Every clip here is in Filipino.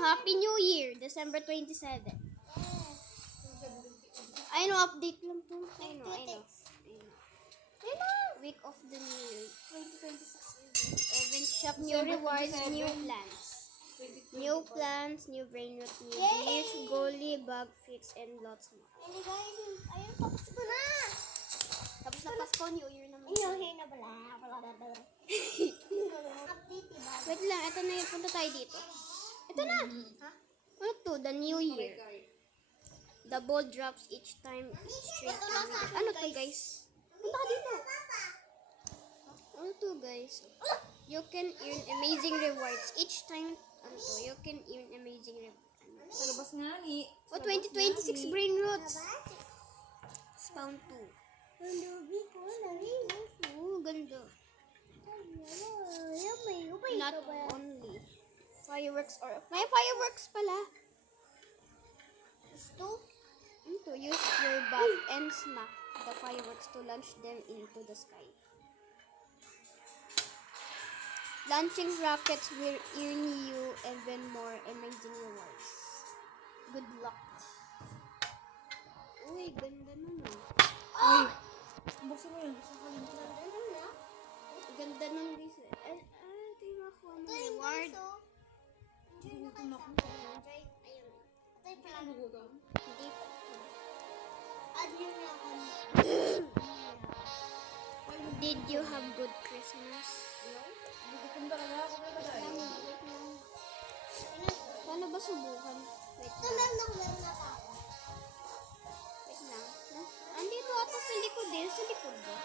Happy New Year, December 27. I know, update lang to. I know. Week of the New Year. 2026. Event shop, new rewards, new plans. New plans, new brain rot, new beers, goalie, bug fix, and lots more. Hey guys, ayun, tapos ko na. Tapos na Pasko, New Year naman. Inuhin na pala. Update, diba? Wait lang, ito na yun. Punta tayo dito. Ito na! Ha? Ano to? The New Year. The ball drops each time straight. Ito na sa akin, Ano to, guys? Punta ka dito. Ano to, guys? You can earn amazing rewards each time. Ano to? You can earn amazing rewards. Palabas nga ni. Oh, 2026 brain roots. Spawn 2. Oh, ganda. Not only fireworks or may fireworks pala. To use your bag and smack the fireworks to launch them into the sky. Launching rockets will earn you even more amazing rewards. Good luck. Uy, ganda nun. Ay! Buksan mo yun. Sa kalimta. Ganda nun, guys. Tingnan ko ang reward. Gutom na ako. Hindi pa. Did you have good Christmas? Gutom talaga ako. Paano ba subukan? Wait lang. Wait lang. Andito ata sa likod din. Sa likod ba?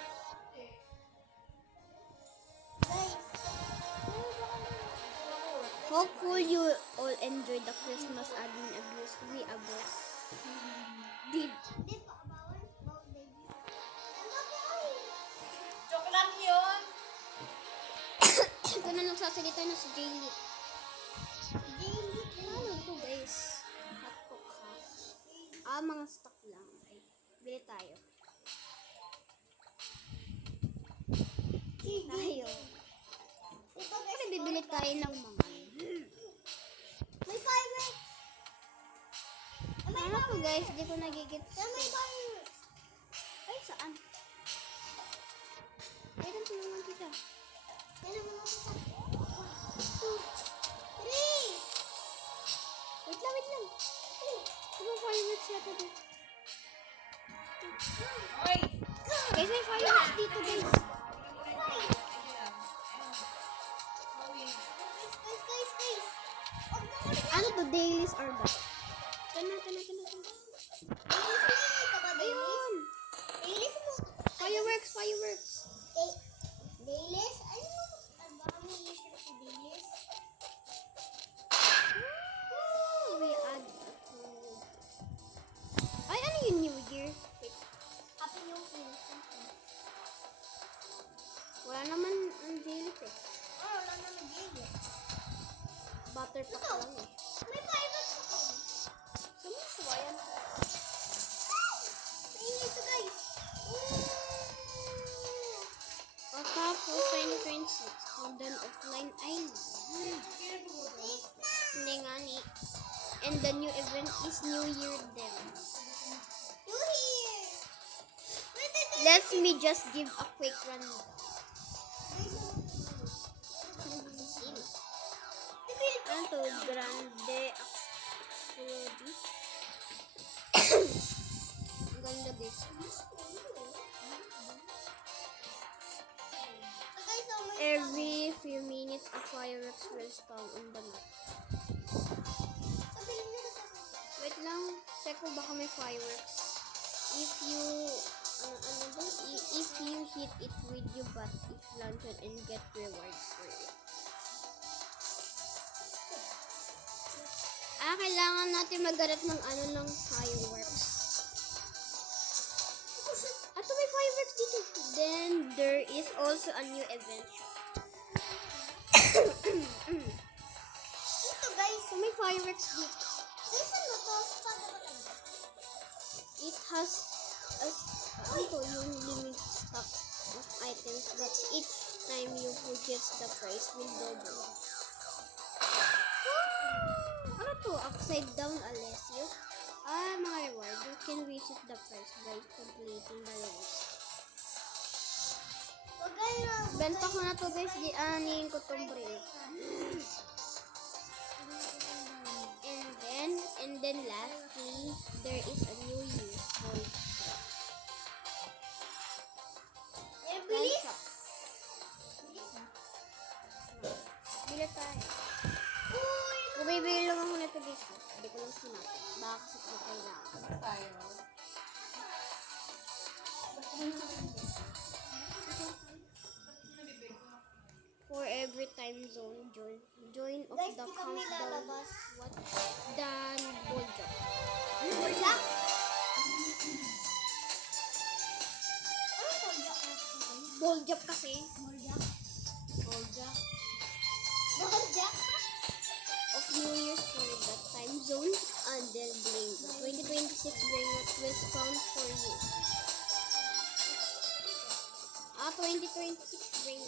Hopefully you all enjoy the Christmas admin abuse. We abuse. Did. Joke lang yun. Ito na nagsasalita na si Jaylee. Ano to, guys? Hotcook ha. Mga stock lang. Okay. Bili tayo. Kasi bibili tayo ng mga. May fireworks! Ano to, guys? Di ko nagigits. May fireworks! Ay, saan? Ay, tulungan kita. Kailan mo nakita? 2, 3! Wait lang. Ano fireworks yata dito? Oy! Guys, may fireworks dito, guys. Guys! Ano to? Dailies or ba? Tana. Ayun! Fireworks! Dailis? Ano? Baka may issue si Dailis. We add a code. Ay, ano yung New Year? Wait, Happy New Year. wala naman ang daily eh. Wala naman Dailis. Butter pack lang eh. May fireworks ako. Sumusuwa yan. Tingin ito guys. O tapos, 2026. Modern offline island. Hindi nga ni. And the new event is New Year then. New Year. Let me just give a quick rundown. Ano to? Grande Explodi. Ang ganda guys. Every few minutes, a fireworks will spawn on the map. Wait lang, check ko baka may fireworks. If you, if you hit it with your butt, it launches and get rewards for it. Kailangan natin maghanap ng ng fireworks. Ato may fireworks dito. Then, there is also a new event shop. Ito guys. So, may fireworks dito. Guys, ano to? It has yung limit stock of items, but each time you purchase, the price will double. Ano upside down Alessio. Mga reward. You can reset the price by completing the levels. Huwag kayo. Benta ko na to guys. Di anihin ko tong brain. And then lastly, there is a new use called Bilis. shop. Bila tayo. Uy. Bumibili lang ako nito guys. Hindi ko lang sinapit. Baka kasi ko kailangan. For every time zone, join of Guys, the di kami countdown. lalabas. What? Dan Bolja. Bolja? Ano Bolja? Bolja kasi. Bolja? Bolja. Bolja? Of New Year's for that time zone until Bling. 2026 bring a twist found for you. 2026 bring.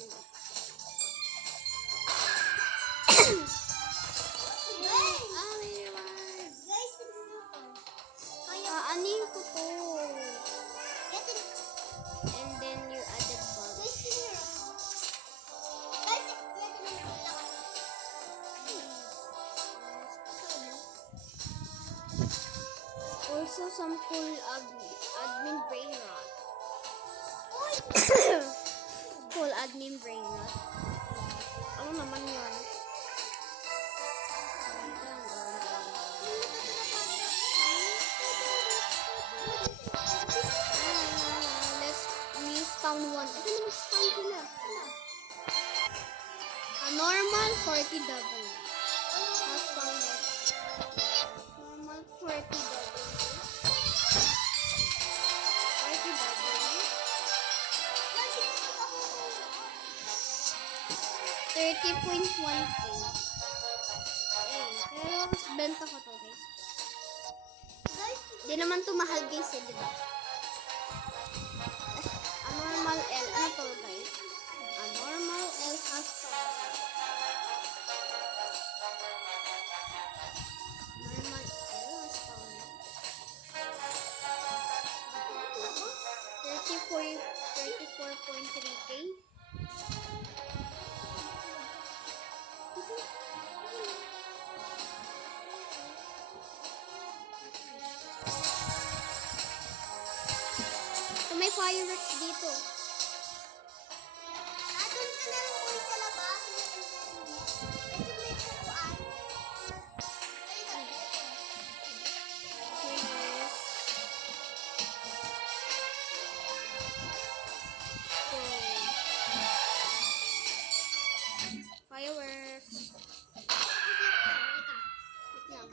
Guys! May reward. Guys, tignan mo to. Kaya, Aning ko to. ito. And then you added bugs. Guys, tignan mo to. Guys, ito na nakita ko. Also some cool admin brain rot. Uy! Cool admin brain rot. Ano naman yun? We found one. Ito naman spawn sila. A normal 40 double. Has found it. Normal 40 double. 40 double. 30.1k. Pero mas benta ko to guys. Guys, Di naman to mahal guys eh, di ba? A normal L. Ano to guys? A normal L has found it. Normal L has found it. 34.3k. So, may fireworks dito. atun ka na lang ulit sa labas. Kasi may turuan. Yes. So, fireworks. Wait lang.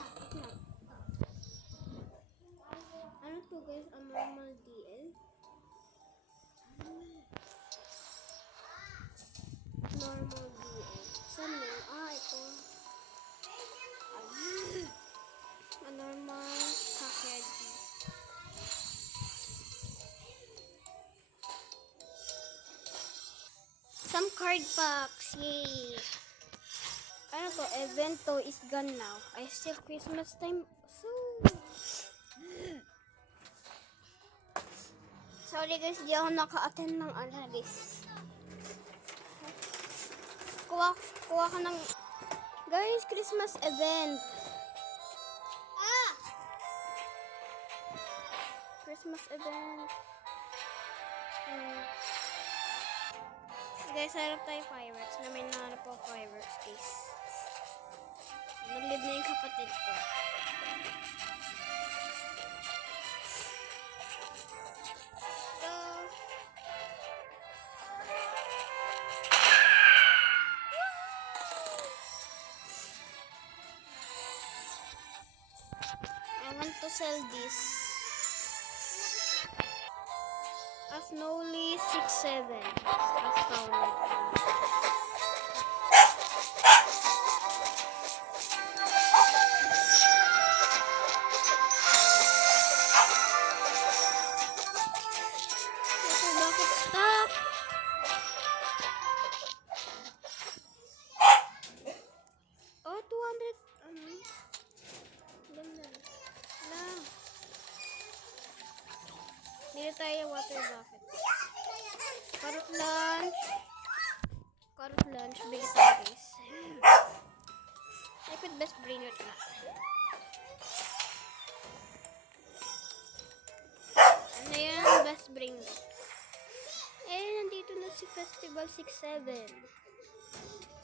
Ano to guys? A normal DL? Normal DL. Saan yun? Ito. A normal Kakedi. Some card packs. Yay! Ano to? Event to is gone now. I still Christmas time. So, sorry guys, di ako naka-attend ng guys. Kuha ka ng guys, Christmas event. Christmas event. Guys, harap tayo fireworks. Na may nahanap po fireworks guys. Nag-live na yung kapatid ko. So, I want to sell this. Asnoli 67. As found it. Ito, bakit stop? Oh, 200. tayo water bucket. Carrot lunch. Carrot lunch. Bigyan tayo guys. I could best bring it na. Ano yan? Best bring it. Eh, nandito na si Festival 6-7.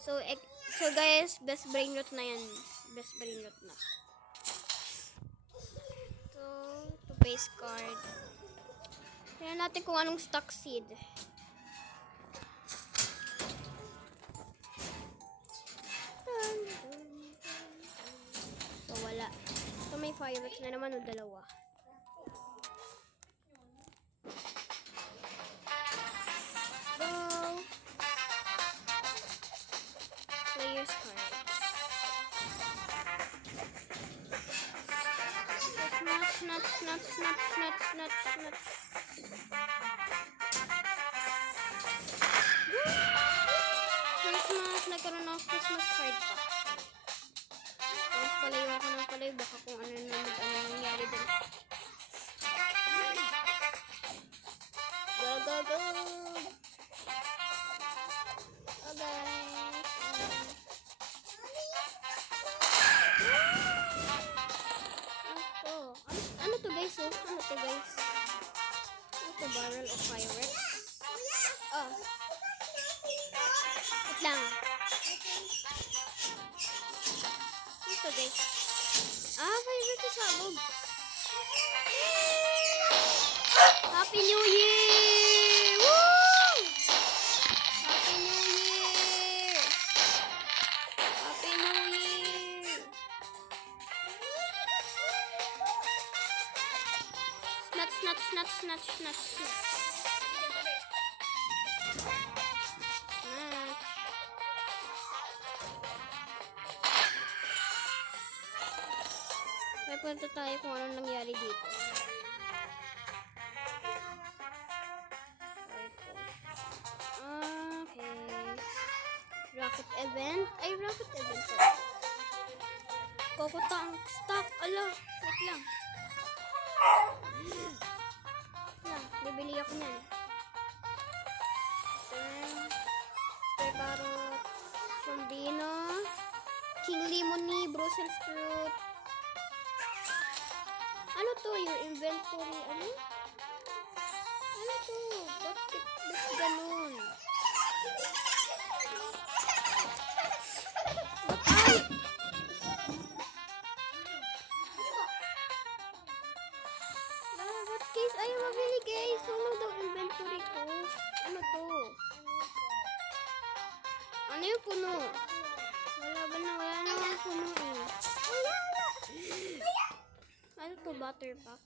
So guys, best brain rot na yan. Best brain rot na. To base card. Tingnan natin kung anong stock seed. So wala. So may fireworks na naman o dalawa. Go! Players cards. Nuts. Christmas, nagkaroon ng Christmas card pa. Tapos palayo ako ng palayo, baka kung ano nangyari din. Go! Okay. Ano to guys? Ano to guys? Ano to, barrel of fireworks? Oh. Wait lang. Ano to guys? Fireworks sa sabog. Happy New Year! Woo! Happy New Year! Happy New Year! Nuts. May punta tayo kung ano nangyari dito. Okay. Rocket event. Ay, rocket event pala. Kokota ang stock. Ala, wait lang. Bibili ako niyan. Carrot, Sondino, King Lemony, Brussels fruit. Ano to? Your inventory, ano? Ano to? Bakit ganun? Ay! What case? Ayaw mabili guys. Ano daw inventory ko? Ano to? Ano yung puno? Wala na puno eh. Ano to? Butter pack?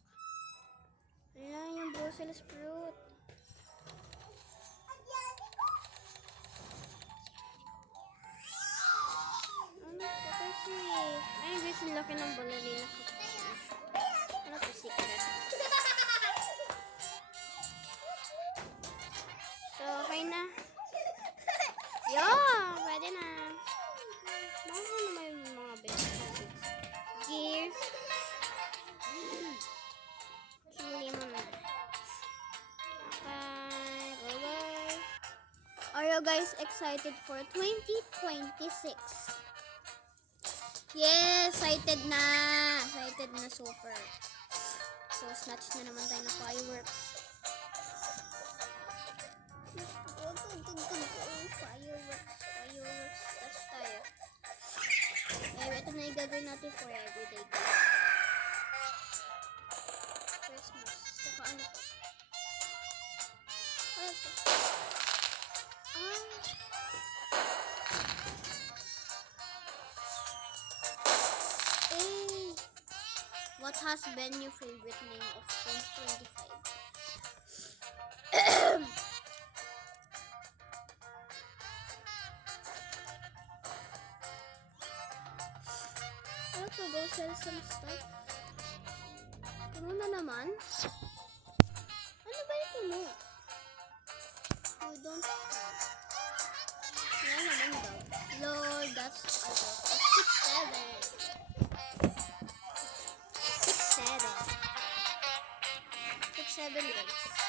Wala yung Brussels fruit. Ano to kasi? Ay guys, ang laki ng ballerina ko. Ano to? Secret. So, okay na. Pwede na. Baka na may mga best habits. Gear. Lemon na. Okay. Bye-bye. Are you guys excited for 2026? Yes! Excited na! Excited na super. So, snatch na naman tayo ng fireworks. Fireworks. Touch tayo. Ito na yung gagawin natin for everyday guys. Christmas. Saka ano to? Ano to? What has been your favorite name of 2025? To go sell some stuff. Puno na naman? Ano ba yung puno? You don't know. Yan naman daw. Lord, that's a lot. 6-7 guys.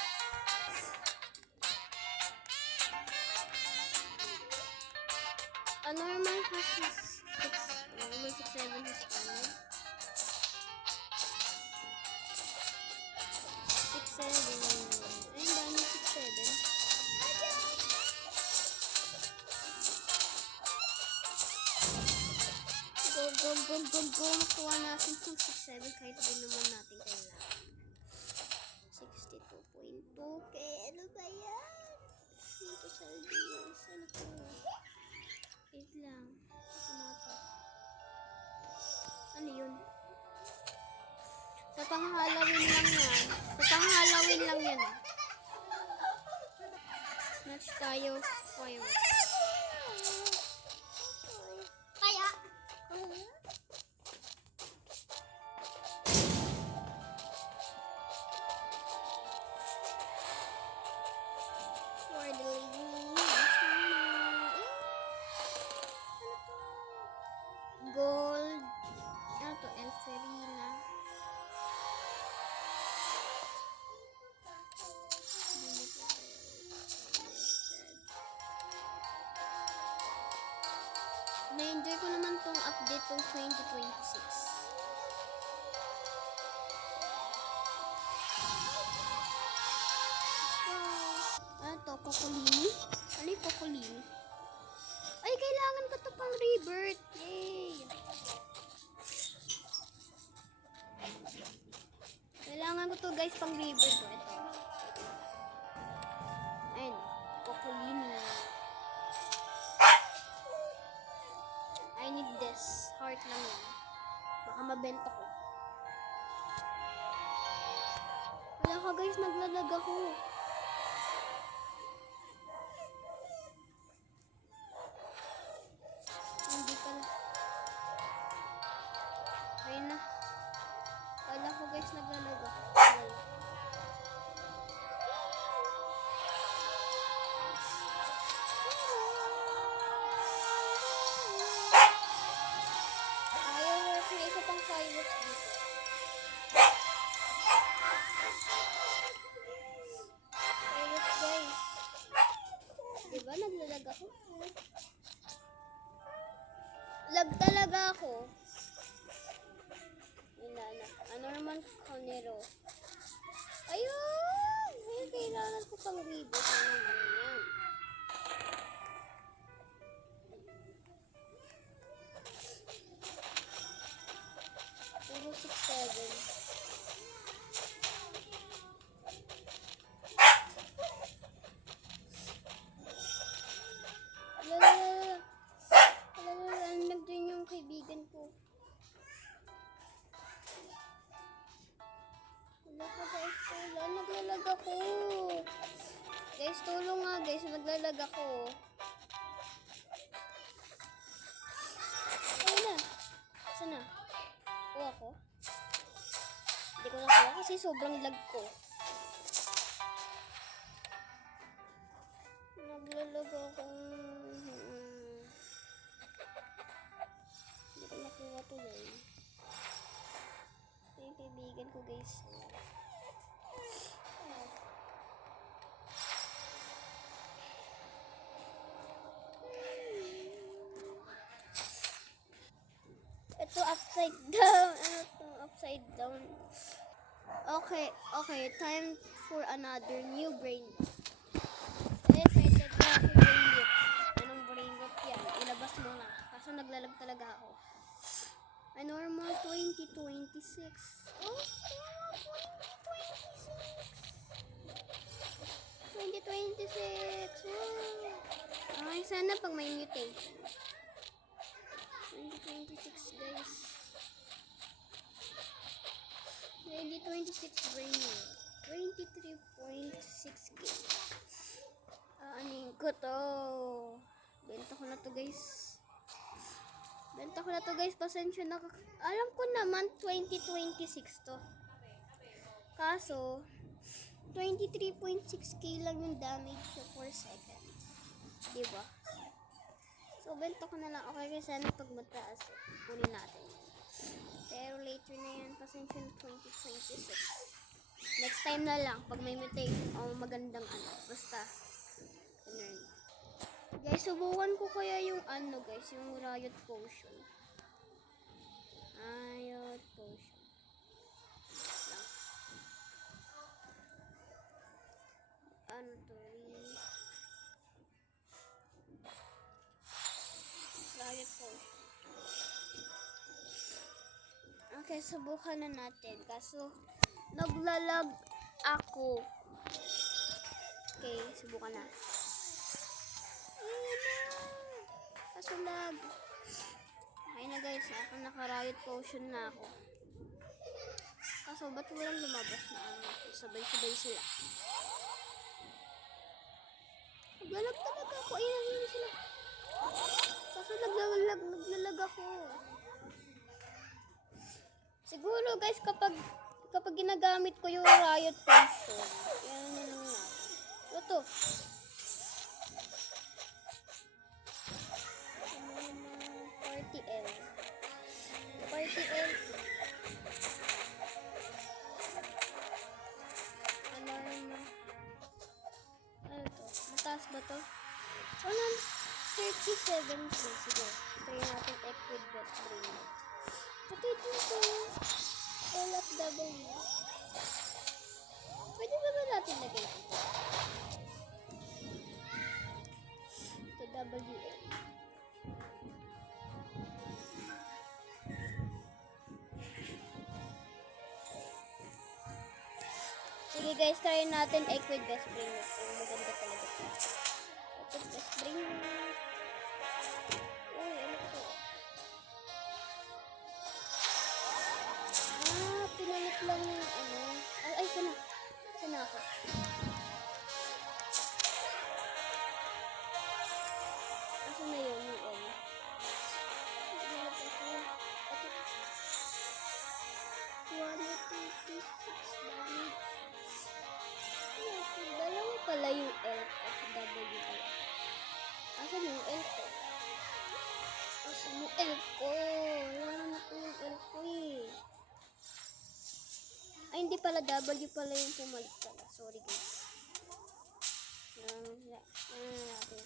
go, go, go, go. Makuha natin itong 67 kahit di naman natin kailangan. 62.2k. Ano ba yan? Ito sa LDS. Ano to? Wait lang. Ito na to. Ano yun? Sa pang-Halloween lang yan. Sa pang-Halloween lang yan. Snatch tayo fireworks. Kaya, For the living. Gold. Ano to? Elferina. Na-enjoy ko naman tong update tong 2026. Ano to? Kokolini? Ano yung Kokolini? Ay, kailangan ko to pang rebirth. Yay! Kailangan ko to guys pang rebirth. Ito. Ayun. Kokolini. I need this. Heart lang yan. Baka mabenta ko. Wala ka guys, naglalag ako. Hindi pala. Ayun na. Wala ko guys, naglalag ako. Wala. Fireworks, may isa pang fireworks dito. Fireworks guys. Diba naglalag ako? Lag talaga ako. Wala na. Ano naman Conero? Ayun! Ayun, kailangan ko pang reboot. Ano naman yan? Puro 6-7. Nandun yung kaibigan ko. Wala ka guys. Wala, naglalag ako. Guys, tulong nga guys. Naglalag ako. Ayun na. Saan na? Kuha ko? Hindi ko nakuha kasi sobrang lag ko. Naglalag ako. Hindi ko nakuha tuloy. Ito yung kaibigan ko guys. Ito upside down. Ano to? Upside down. Okay, okay. Time for another new brain. Excited na ako brain loop. Anong brain loop yan? Ilabas mo na. Kaso naglalag talaga ako. A normal 2026. Oh, 2026. Wow. Ay, sana pag may mutation. 2026 guys. 2026 brain loop. 23.6k. Anin ko to. Benta ko na to guys. Benta ko na to guys. Pasensya na. Alam ko naman 2026 to. Kaso 23.6k lang yung damage sa 4 seconds. Diba? So benta ko na lang. Okay kasi sana pag mataas kunin natin. Pero later na yan. Pasensya na 2026. Next time na lang pag may mutation o magandang ano. Basta ganun. Guys, subukan ko kaya yung ano guys, yung Riot Potion. Riot Potion. Lang. Ano to? Riot Potion. Kaya subukan na natin. Kaso, naglalag ako. Okay, subukan na. Ayun na. Kaso lag. Okay na guys, ako naka-riot potion na ako. Kaso ba't walang lumabas na ano? Sabay-sabay sila. Naglalag talaga ako. Ayun na sila. Kaso naglalag ako. Siguro guys, kapag ginagamit ko yung riot potion, yan na lang natin. Ito. 40L. 40L. Ano to? Mataas ba to? 137. Sige. Try natin equid best brain. Ito ito. LFW. Pwede ba natin lagay ito? Ito WL. Sige guys, try natin equid best brain. Maganda talaga ito. Equid best brain. Uy, ano to? Pinalit lang yung ano. Ay, sana. Sana ako. Asa na yun yung L? Pinalit ako. Ito. 156 damage. Dalawa pala yung L kasi W pala. Asan yung L ko? Asan yung L ko? Wala na ko yung L ko eh. Ay, hindi pala. W pala yung pumalit pala. Sorry, guys. Ano natin?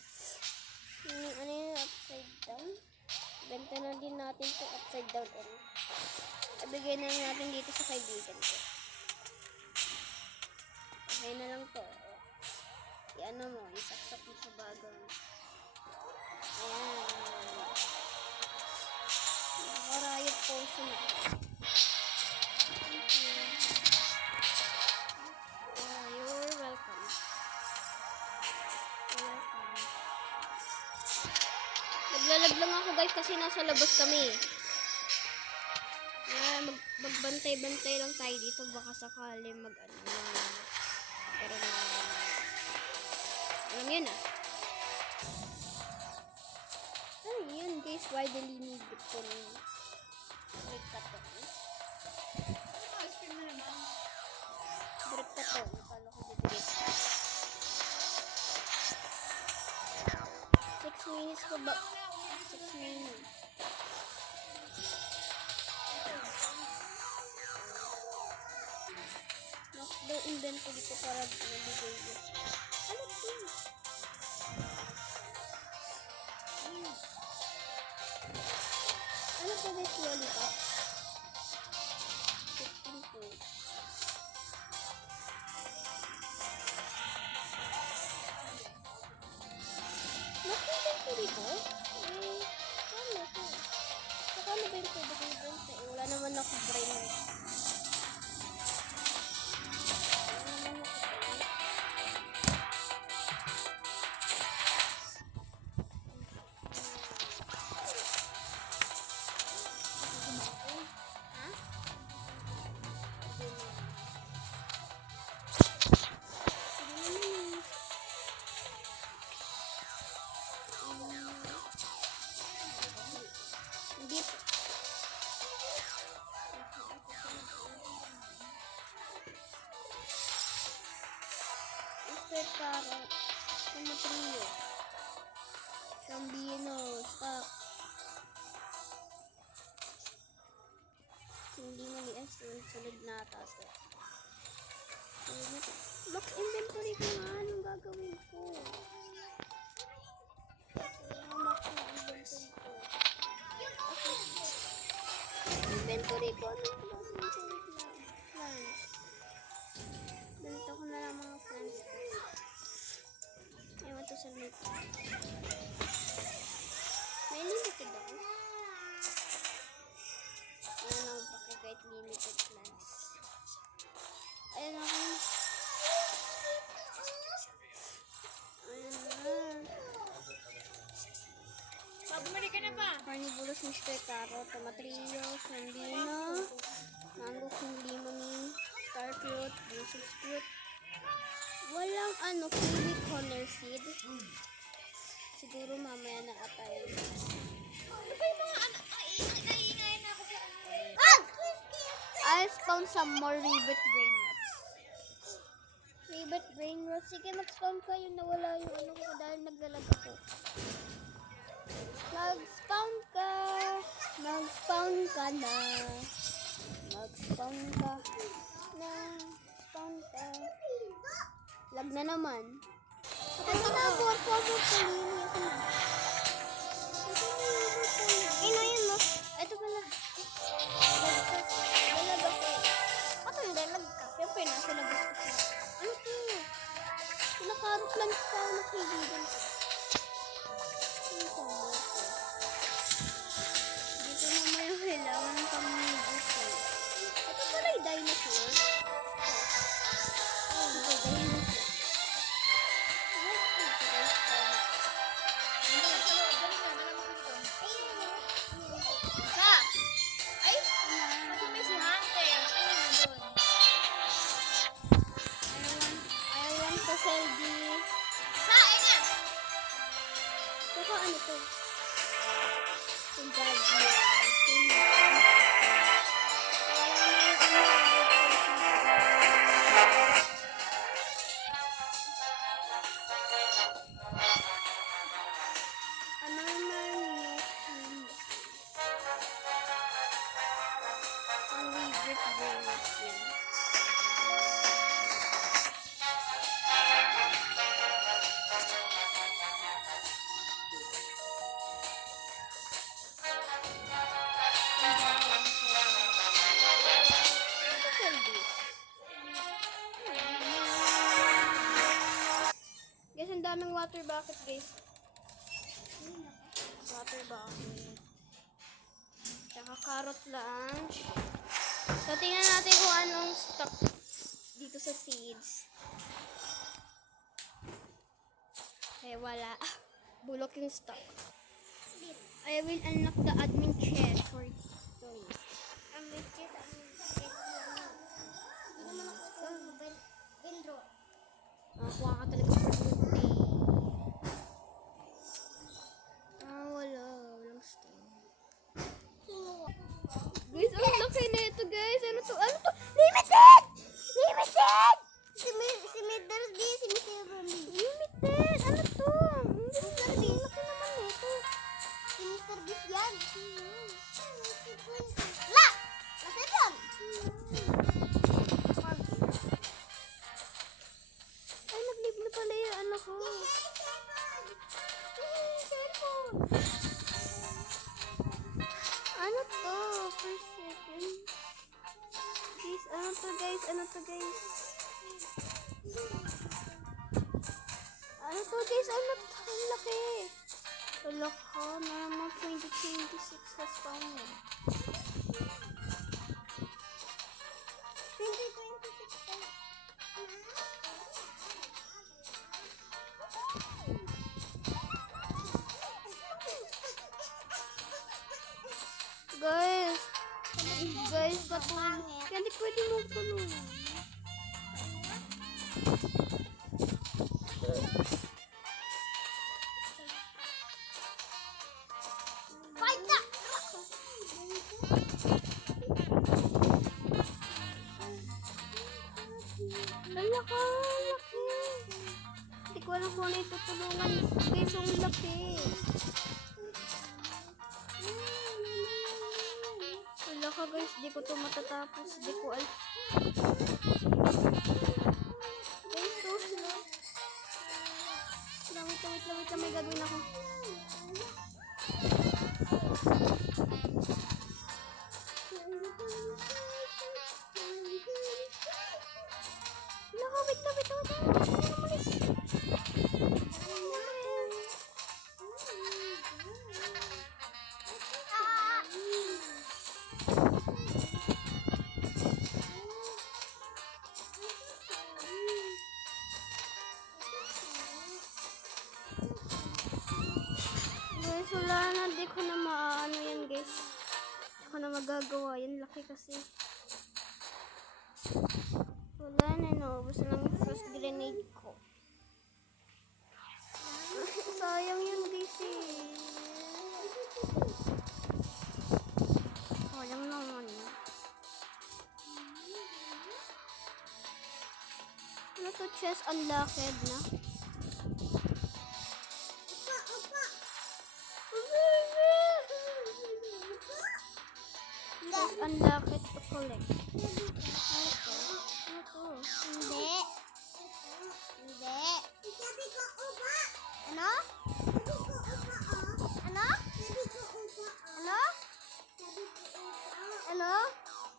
Ano yung upside down? Benta na din natin ito upside down. Ibigay na natin dito sa kaibigan ko. Okay na lang to. Ano mo, isaksak mo sa bagang. Ayan. Naka-riot potion ako. You're welcome. Naglalag lang ako guys kasi nasa labas kami. Magbantay-bantay lang tayo dito baka sakali pero alam yan ah. Ano yan guys? Why the limit ko break ka to? Break ka to. Nakala ko bibigay. 6 minutes ko ba? 6 minutes. Knock daw inventory ko para bigay ko. Ano to? Ano po guys? Lollipop? 15 points. Knock-inventory ko? Paano ko? Paano ba yung pwede ko i-benta? Wala naman ako brain. Mr. Carrot, Tomatrio, Gambino, Stock. Hindi malias, sunod na tato. Box inventory ko nga, anong gagawin ko? Max na inventory ko. Inventory ko, anong gagawin ko? Plants. Benta ko na lang mga plants ko. Ewan to sa late. May limited ako. Ayan ang pakikay kahit limited plants. Ayan ako. Ayan na. Bumalik ka na ba? Carnivorous Mr. Carrot, Tomatrillo, Sandino, Mango King Limoni, Starfruit, Brussels Fruit. Walang kiwi corner seed. Siguro mamaya na ata yun. Ano ba yung mga naiingay na ako sa I found some more rivet brain rots. Rivet brain rots. Sige, mag-spawn ka. Yung nawala yung ko dahil naglalag ako. Mag-spawn ka. Mag-spawn ka na. Mag-spawn ka na. Spawn ka. Lag na naman. Ano na ako? Ako mo palinis na. Ayun mo. Ito pala. Dalag ako. Ba't ang dalag ka? Siyempre, nasa labas ko siya. Ano to? Pinakarot lang sa ako na kaibigan ko. Ano to? Dito naman yung kailangan ng pamilibot ko. Ito pala yung dinosaur. Oh, ito dinosaur. Saka ano to? Yung bag niya. Ano naman ang favorite brains yun. Guys, ang daming water bucket, guys. Water bucket. Tsaka carrot lunch. So, tingnan natin kung anong stock dito sa seeds. Eh, wala. Bulok yung stock. I will unlock the admin chest for story. Admin chest. Hindi naman ako Bendro. Nakakuha ka talaga sa birthday. Wala. Walang stock. Guys, ang laki na ito, guys. Ano to? Ano to? Limited! Limited! Si Mr. B, si Mr. B. Limited! Ano to? Mr. B, laki naman nito. Si Mr. B yan. La! Nasa yan. Ay, nag-leave na pala yung ano ko. Cellphone! Ano to? Per second. Guys, ano to, guys? Ano to, guys? Ano to, guys? Ano to? Ang laki. Wala ka. Naman 2026 has found. 2026. Guys! Guys, patulong. Hindi pwede mo tulong. Fight ka! Wala ka, laki. Hindi ko alam kung ano itutulungan. Guys, ang laki. Wala ka, guys. Di ko to matatapos. Di ko alam. Guys, to slow. Wait lang. May gagawin ako. Wala ka, wait lang. Tsaka na maano yan guys. Tsaka na magagawa yan. Laki kasi. Wala na no. Basta lang yung first grenade ko. Sayang yun guys eh. Sayang naman. Ano to, chest unlocked na? Chest unlocked to collect. Ano to? Hindi. Hindi. Sabi ko upa. Ano? Sabi ko upa oh. Ano? Sabi ko upa oh. Ano? Sabi ko upa. Ano?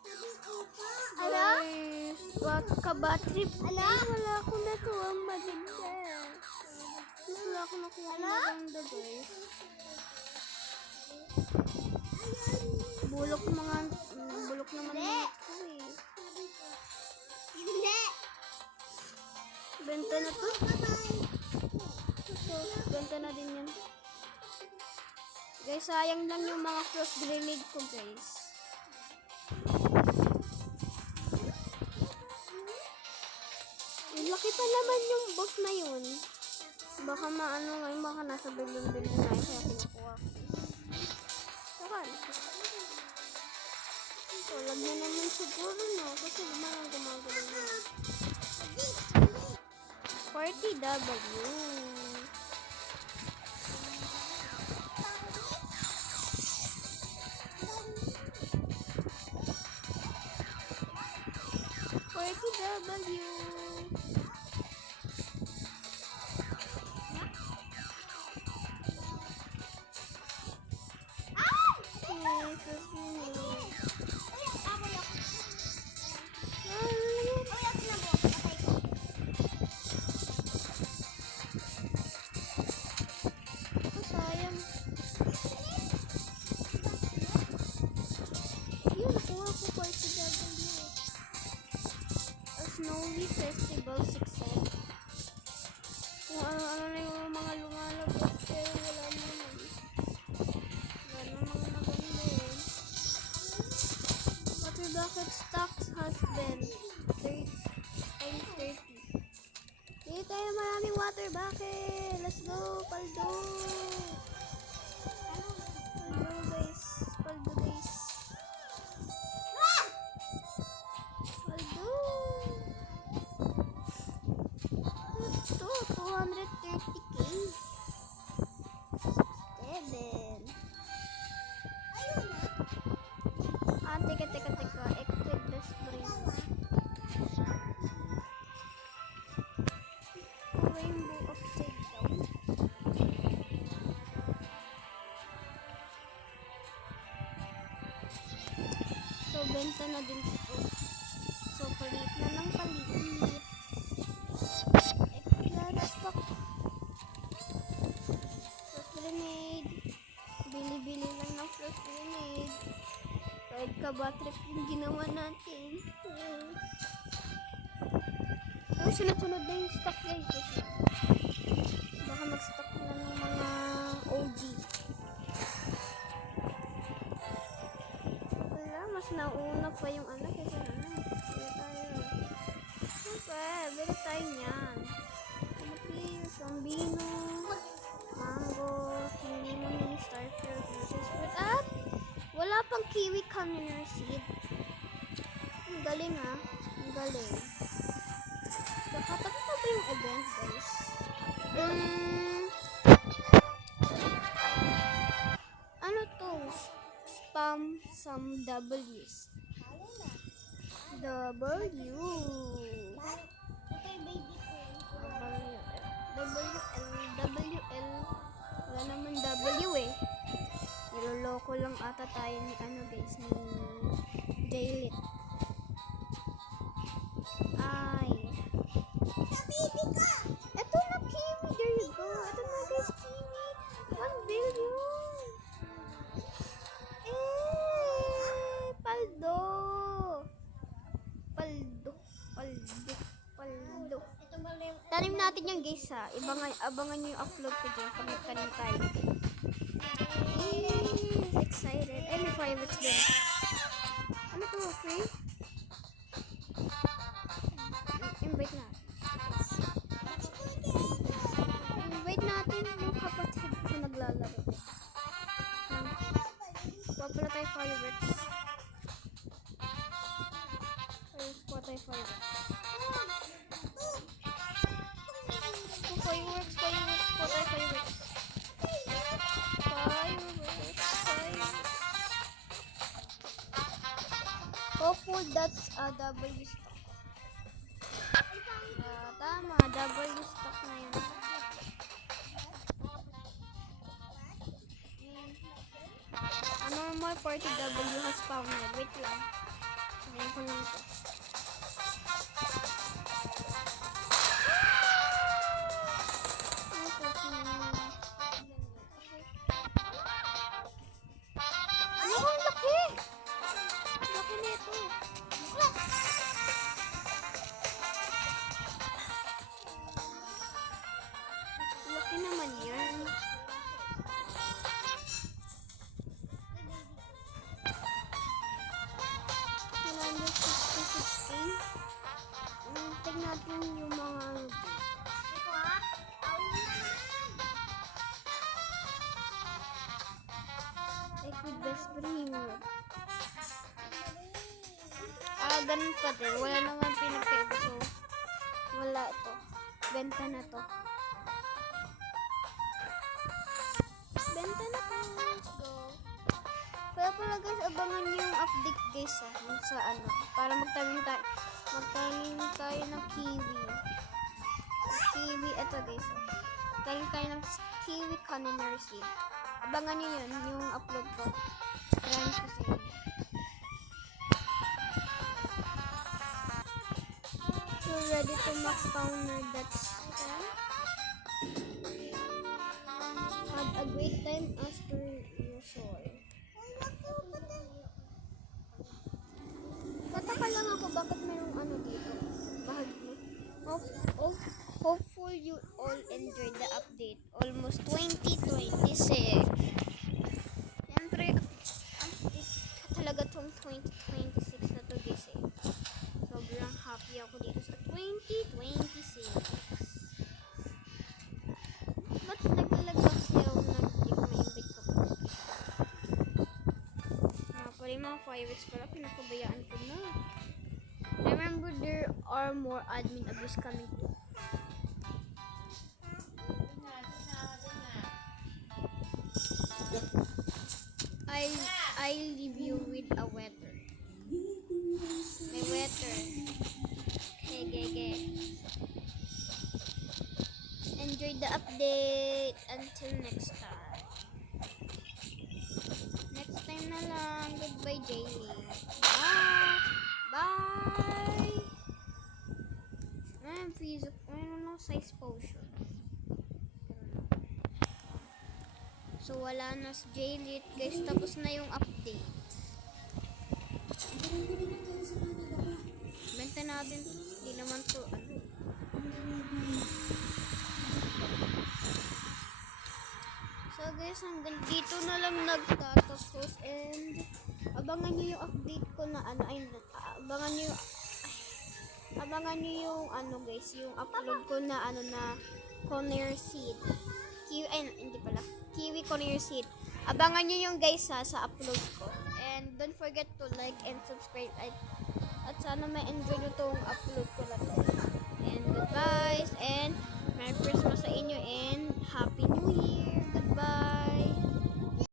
Sabi upa. Ano? Guys, baka ka-battery. Ano? Wala akong nakuha maganda. Wala akong nakuha maganda guys. Bulok naman ako eh. Hindi. Benta na to. Ito, benta na din yan. Guys, sayang lang yung mga frost grenade ko guys. Laki pa naman yung boss na yun. Baka maano ngayon, baka nasa bilyon-bilyon na yun, kaya kinukuha ko. Saka, tulad na naman siguro no, kasi mga gumagano na. 40W. Sayang. Yun, nakuha ko 40W. A Snowy Festival 6 kung ano-ano na yung mga lumalabas pero wala naman. Wala namang maganda eh. Water bucket stocks has been 30 times 30. Dito tayo maraming water bucket. Let's go, paldo. Paldo guys. Paldo guys. Paldo. Ito, 230k. 7. Teka. Equidus brain. Rainbow upside down. So, benta na din ito. So, palit na ng palit. Extra stock. Frost grenade. Bili-bili lang ng frost grenade. Kahit ka-batrip yung ginawa natin. Oh, sunod-sunod na yung stock guys. Baka mag-stock na ng mga OG. Wala, mas nauna pa yung anak kasi ano. Bili tayo. Okay, bili tayo niyan. Please, Zombino, Mango, Kinino, Mini Starfield, Nurses Fruit, at wala pang Kiwi Commoner Seed. Ang galing ha. Ang galing. Tapos na ba yung event guys? Ano to? Spam some W's. W. WL. Wala naman W eh. Niloloko lang ata tayo ni ano guys, ni Jaylit. Ay. Ito na Kiwi. There you go. Ito na guys, Kiwi. 1 billion. Paldo. Tanim natin yan guys ha. Abangan nyo yung upload ko dyan pag nagtanim tayo. excited. Ay, may fireworks din. Ano to? Free? Invite na. Invite natin yung kapatid ko naglalaro. Wapala tayo fireworks. Wapala tayo fireworks. Fireworks. Wapala tayo fireworks. Hopefully that's a W stock. Tama, W stock na yun. A normal party W has founded. Wait lang. Ngayon ko lang ito. Ano ang laki? Laki nito. Laki naman yan. Tignan natin yung mga ano dito. Liquid best premium. Ganun pa din. Wala naman pinapego. So, wala ito. Benta na to. Benta na to. Let's go. Kaya pala guys, abangan niyo yung update guys yung sa ano. Para magtanim tayo ng kiwi. Kiwi, ito guys. Tanim tayo ng kiwi culinary seed. Abangan niyo yun, yung upload ko. Friends ko sa inyo. So ready to max counter, that's had a great time as per usual. Tataka lang ako bakit mayroong ano dito. Bakit mo? Hopefully you all enjoyed the update. Almost 2026. Siyempre, update talaga tong 2026 na to guys eh. Sobrang happy ako dito sa 2026. Ba't naglalag kasi ako na-invite ko pa? Pala yung mga fireworks pala, pinakabayaan ko na. Remember, there are more admin abuse coming too. I'll leave you with a weather. May weather. Hey. Enjoy the update. Until next time. Next time na lang. Goodbye, Jaylee. Bye. I'm freezing. I don't know size potion. So wala na si Jaylee guys. Tapos na yung update. Benta natin. Hindi naman to ano. So guys, hanggang dito na lang nagtatapos. And abangan nyo yung update ko na ano. Abangan nyo yung ano guys. Yung upload ko na ano na Conner Seed. Kiwi Conner Seed. Abangan nyo yung guys sa upload ko. And don't forget to like and subscribe. At sana may enjoy nyo tong upload ko na to. And goodbye. And Merry Christmas sa inyo. And Happy New Year. Goodbye.